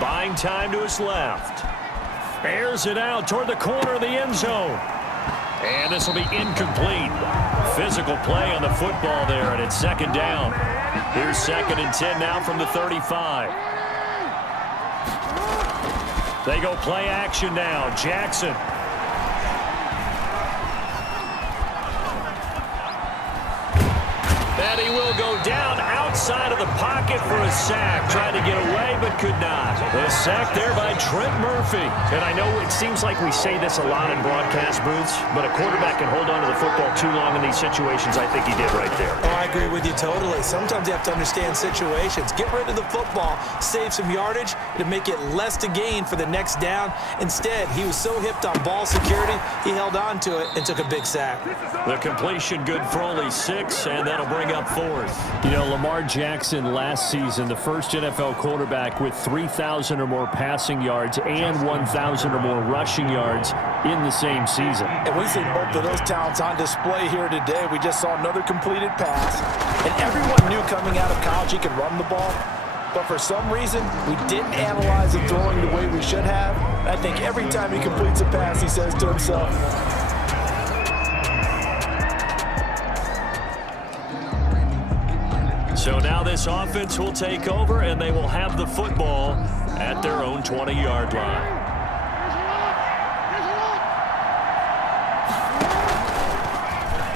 Buying time to his left. Airs it out toward the corner of the end zone. And this will be incomplete. Physical play on the football there, and it's second down. Here's 2nd and 10 now from the 35. They go play action now. Jackson. And he will go down outside of the pocket for a sack. Tried to get away, but could not. The sack there by Trent Murphy. And I know it seems like we say this a lot in broadcast booths, but a quarterback can hold on to the football too long in these situations. I think he did right there. Oh, I agree with you totally. Sometimes you have to understand situations. Get rid of the football, save some yardage to make it less to gain for the next down. Instead, he was so hipped on ball security, he held on to it and took a big sack. The completion good for only 6, and that'll bring up 4th. You know, Lamar Jackson last season, the first NFL quarterback with 3,000 or more passing yards and 1,000 or more rushing yards in the same season. And we see both of those talents on display here today. We just saw another completed pass, and everyone knew coming out of college he could run the ball. But for some reason, we didn't analyze the throwing the way we should have. I think every time he completes a pass, he says to himself, so now this offense will take over, and they will have the football at their own 20-yard line.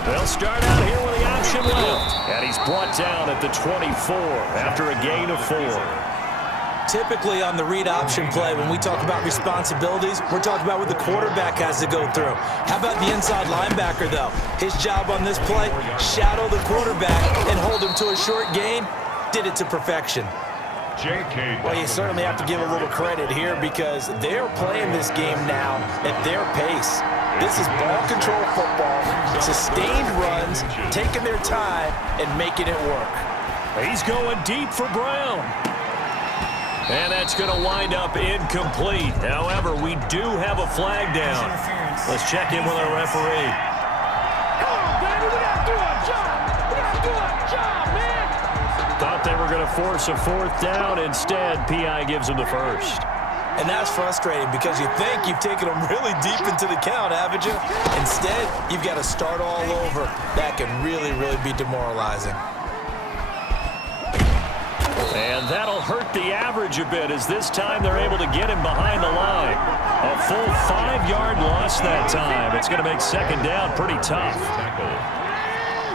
They'll start out here with the option left. And he's brought down at the 24 after a gain of 4. Typically on the read option play, when we talk about responsibilities, we're talking about what the quarterback has to go through. How about the inside linebacker, though? His job on this play, shadow the quarterback and hold him to a short gain. Did it to perfection. Well, you certainly have to give a little credit here because they're playing this game now at their pace. This is ball control football, sustained runs, taking their time and making it work. He's going deep for Brown. And that's going to wind up incomplete. However, we do have a flag down. Let's check in with our referee. Come on, baby, we got to do our job. We got to do our job, man. Thought they were going to force a 4th down. Instead, P.I. gives them the first. And that's frustrating because you think you've taken them really deep into the count, haven't you? Instead, you've got to start all over. That can really, really be demoralizing. And that'll hurt the average a bit as this time they're able to get him behind the line. A full 5-yard loss that time. It's going to make second down pretty tough.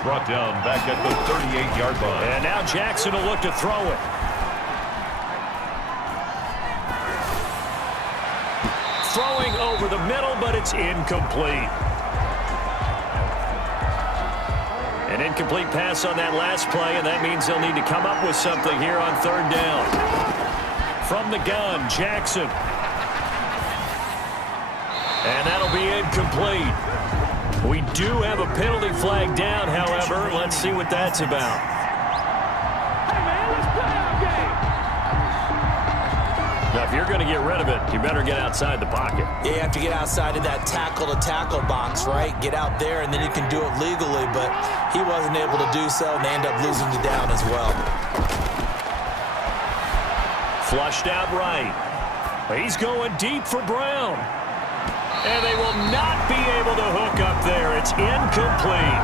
Brought down back at the 38-yard line. And now Jackson will look to throw it. Throwing over the middle, but it's incomplete. An incomplete pass on that last play, and that means they'll need to come up with something here on 3rd down. From the gun, Jackson. And that'll be incomplete. We do have a penalty flag down, however. Let's see what that's about. Hey, man, let's play our game. Now, if you're going to get rid of it, you better get outside the pocket. Yeah, you have to get outside of that tackle-to-tackle box, right? Get out there, and then you can do it legally, but he wasn't able to do so, and they end up losing the down as well. Flushed out right. He's going deep for Brown. And they will not be able to hook up there. It's incomplete.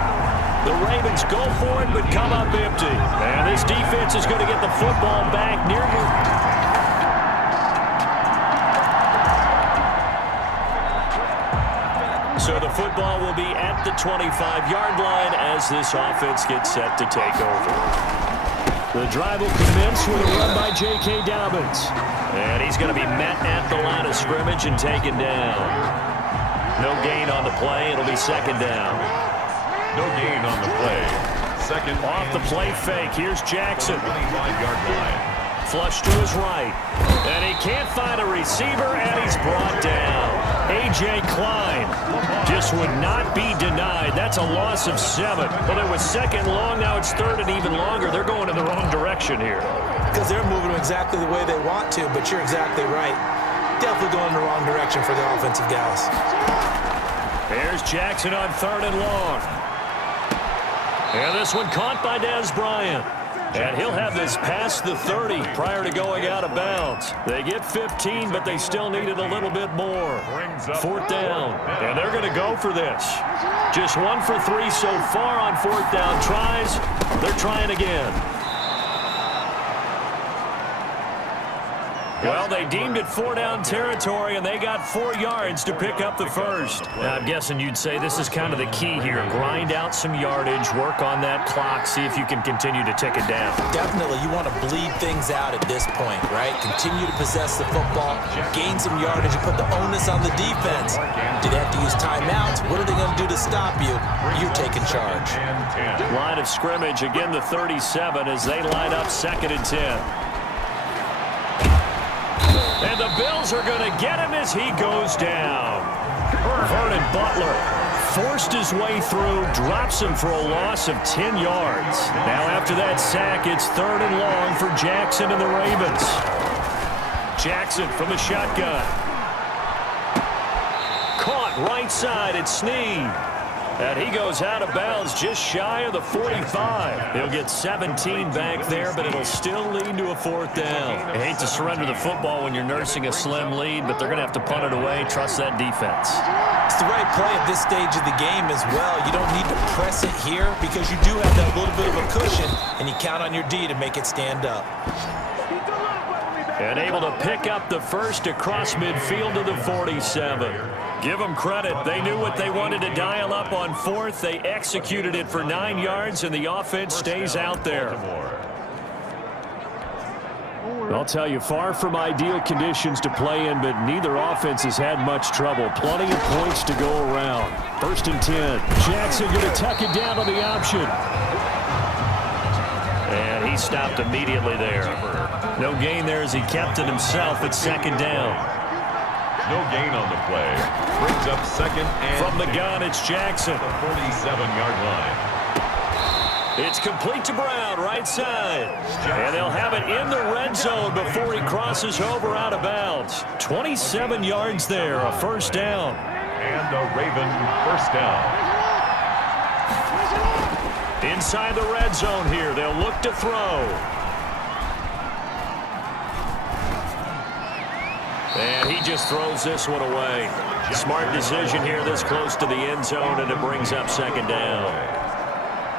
The Ravens go for it, but come up empty. And this defense is going to get the football back near you. So the football will be at the 25-yard line as this offense gets set to take over. The drive will commence with a run by J.K. Dobbins. And he's going to be met at the line of scrimmage and taken down. No gain on the play. It'll be second down. No gain on the play. Second. Off the play fake. Here's Jackson. 25-yard line. Flush to his right. And he can't find a receiver, and he's brought down. A.J. Klein just would not be denied. That's a loss of 7. Well, it was second long. Now it's third and even longer. They're going in the wrong direction here. Because they're moving exactly the way they want to, but you're exactly right. Definitely going in the wrong direction for the offensive guys. There's Jackson on 3rd and long. And this one caught by Dez Bryant. And he'll have this past the 30 prior to going out of bounds. They get 15, but they still needed a little bit more. 4th down, and they're going to go for this. Just 1 for 3 so far on 4th down tries. They're trying again. Well, they deemed it 4-down territory, and they got 4 yards to pick up the first. Now, I'm guessing you'd say this is kind of the key here. Grind out some yardage, work on that clock, see if you can continue to tick it down. Definitely, you want to bleed things out at this point, right? Continue to possess the football, gain some yardage, and put the onus on the defense. Do they have to use timeouts? What are they going to do to stop you? You're taking charge. Line of scrimmage, again the 37 as they line up 2nd and 10. And the Bills are going to get him as he goes down. Vernon Butler forced his way through, drops him for a loss of 10 yards. Now after that sack, it's 3rd and long for Jackson and the Ravens. Jackson from the shotgun. Caught right side at Snead. And he goes out of bounds just shy of the 45. He'll get 17 back there, but it'll still lead to a 4th down. I hate to surrender the football when you're nursing a slim lead, but they're going to have to punt it away. Trust that defense. It's the right play at this stage of the game as well. You don't need to press it here because you do have that little bit of a cushion, and you count on your D to make it stand up. And able to pick up the first across midfield to the 47. Give them credit. They knew what they wanted to dial up on 4th. They executed it for 9 yards, and the offense stays out there. I'll tell you, far from ideal conditions to play in, but neither offense has had much trouble. Plenty of points to go around. 1st and 10. Jackson going to tuck it down on the option. And he stopped immediately there. No gain there as he kept it himself at 2nd down. No gain on the play. Brings up 2nd and from the gun, it's Jackson. The 47-yard line. It's complete to Brown, right side. And they'll have it in the red zone before he crosses over out of bounds. 27 yards there, a 1st down. And a Raven 1st down. Inside the red zone here, they'll look to throw. And he just throws this one away. Smart decision here this close to the end zone, and it brings up 2nd down.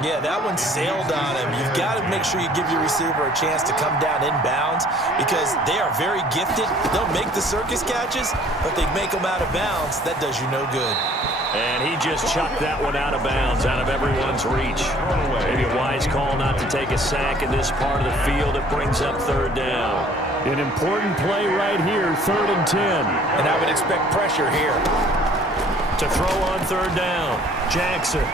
Yeah, that one sailed on him. You've got to make sure you give your receiver a chance to come down inbounds because they are very gifted. They'll make the circus catches, but they make them out of bounds. That does you no good. And he just chucked that one out of bounds, out of everyone's reach. Maybe a wise call not to take a sack in this part of the field. It brings up 3rd down. An important play right here, 3rd and 10. And I would expect pressure here. To throw on 3rd down, Jackson.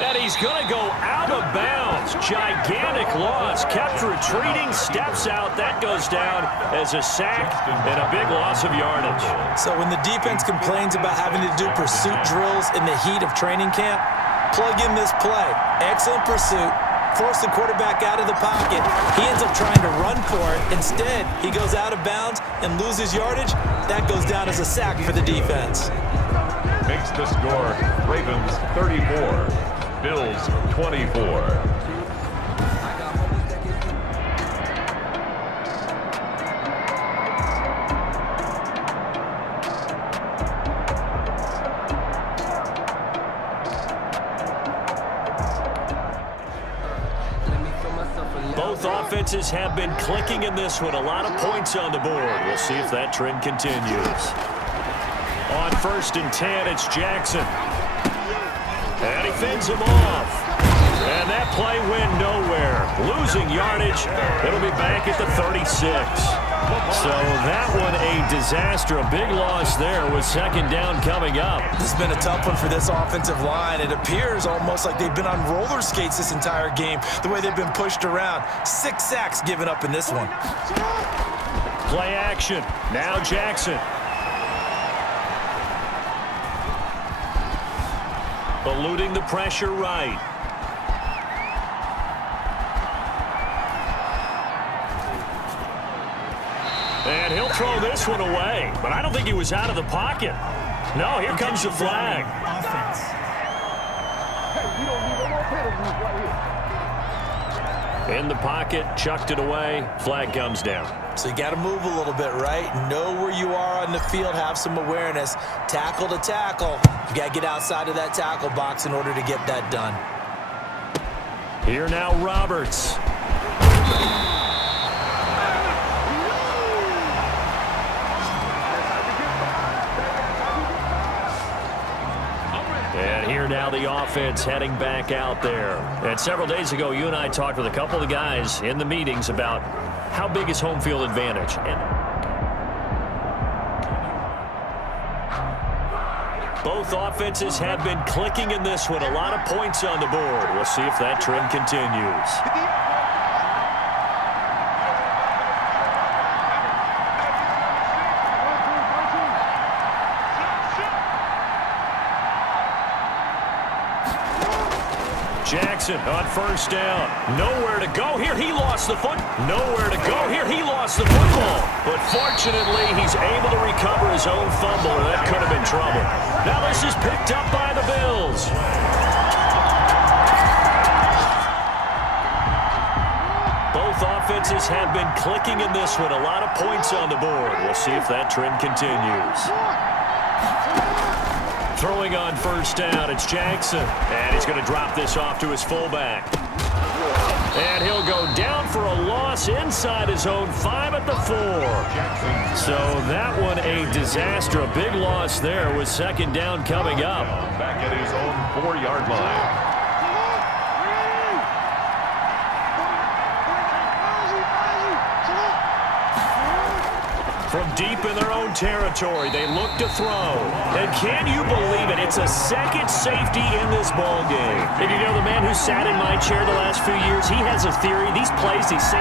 And he's going to go out of bounds. Gigantic loss. Kept retreating, steps out. That goes down as a sack and a big loss of yardage. So when the defense complains about having to do pursuit drills in the heat of training camp, plug in this play. Excellent pursuit. Force the quarterback out of the pocket. He ends up trying to run for it. Instead, he goes out of bounds and loses yardage. That goes down as a sack for the defense. Makes the score Ravens 34, Bills 24. Both offenses have been clicking in this one. A lot of points on the board. We'll see if that trend continues. On 1st and 10, it's Jackson. And he fends him off. And that play went nowhere. Losing yardage. It'll be back at the 36. So that one a disaster. A big loss there with 2nd down coming up. This has been a tough one for this offensive line. It appears almost like they've been on roller skates this entire game, the way they've been pushed around. 6 sacks given up in this one. Play action. Now Jackson. Eluding the pressure right. And he'll throw this one away. But I don't think he was out of the pocket. No, here comes the flag. In the pocket, chucked it away, flag comes down. So you got to move a little bit, right? Know where you are on the field, have some awareness. Tackle to tackle. You got to get outside of that tackle box in order to get that done. Here now, Roberts. And here now the offense heading back out there. And several days ago, you and I talked with a couple of guys in the meetings about how big is home field advantage. And both offenses have been clicking in this one. A lot of points on the board. We'll see if that trend continues. Jackson on first down. Nowhere to go here. He lost the foot. Nowhere to go here. He lost the football. But fortunately, he's able to recover his own fumble, or that could have been trouble. Now this is picked up by the Bills. Both offenses have been clicking in this one. A lot of points on the board. We'll see if that trend continues. Throwing on first down, it's Jackson. And he's going to drop this off to his fullback. And he'll go down for a loss inside his own 5 at the 4. So that one a disaster. A big loss there with second down coming up. Back at his own 4-yard line. From deep in their own territory, they look to throw. And can you believe it? It's a second safety in this ball game. And you know the man who sat in my chair the last few years, he has a theory. These plays, these safety.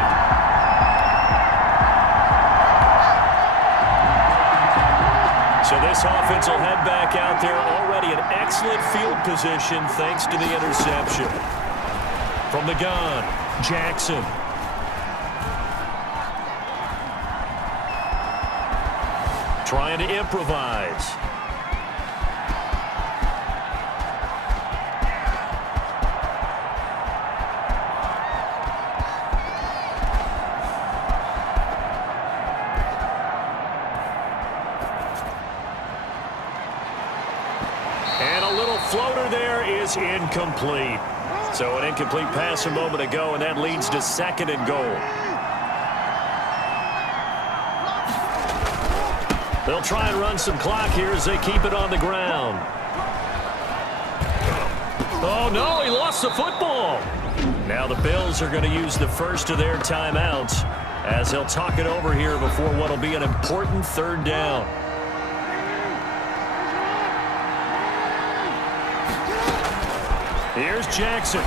So this offense will head back out there, already in excellent field position thanks to the interception. From the gun, Jackson. Trying to improvise. And a little floater there is incomplete. So an incomplete pass a moment ago, and that leads to second and goal. They'll try and run some clock here as they keep it on the ground. Oh, no, he lost the football. Now the Bills are going to use the first of their timeouts as they'll talk it over here before what will be an important third down. Here's Jackson.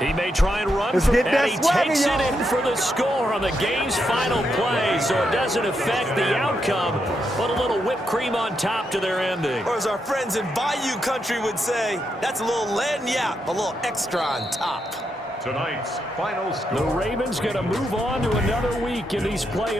He may try and run from that. He takes it in for the score on the game's final play, so it doesn't affect the outcome, but a little whipped cream on top to their ending. Or as our friends in Bayou country would say, that's a little lagniappe, a little extra on top. Tonight's final score. The Ravens going to move on to another week in these playoffs.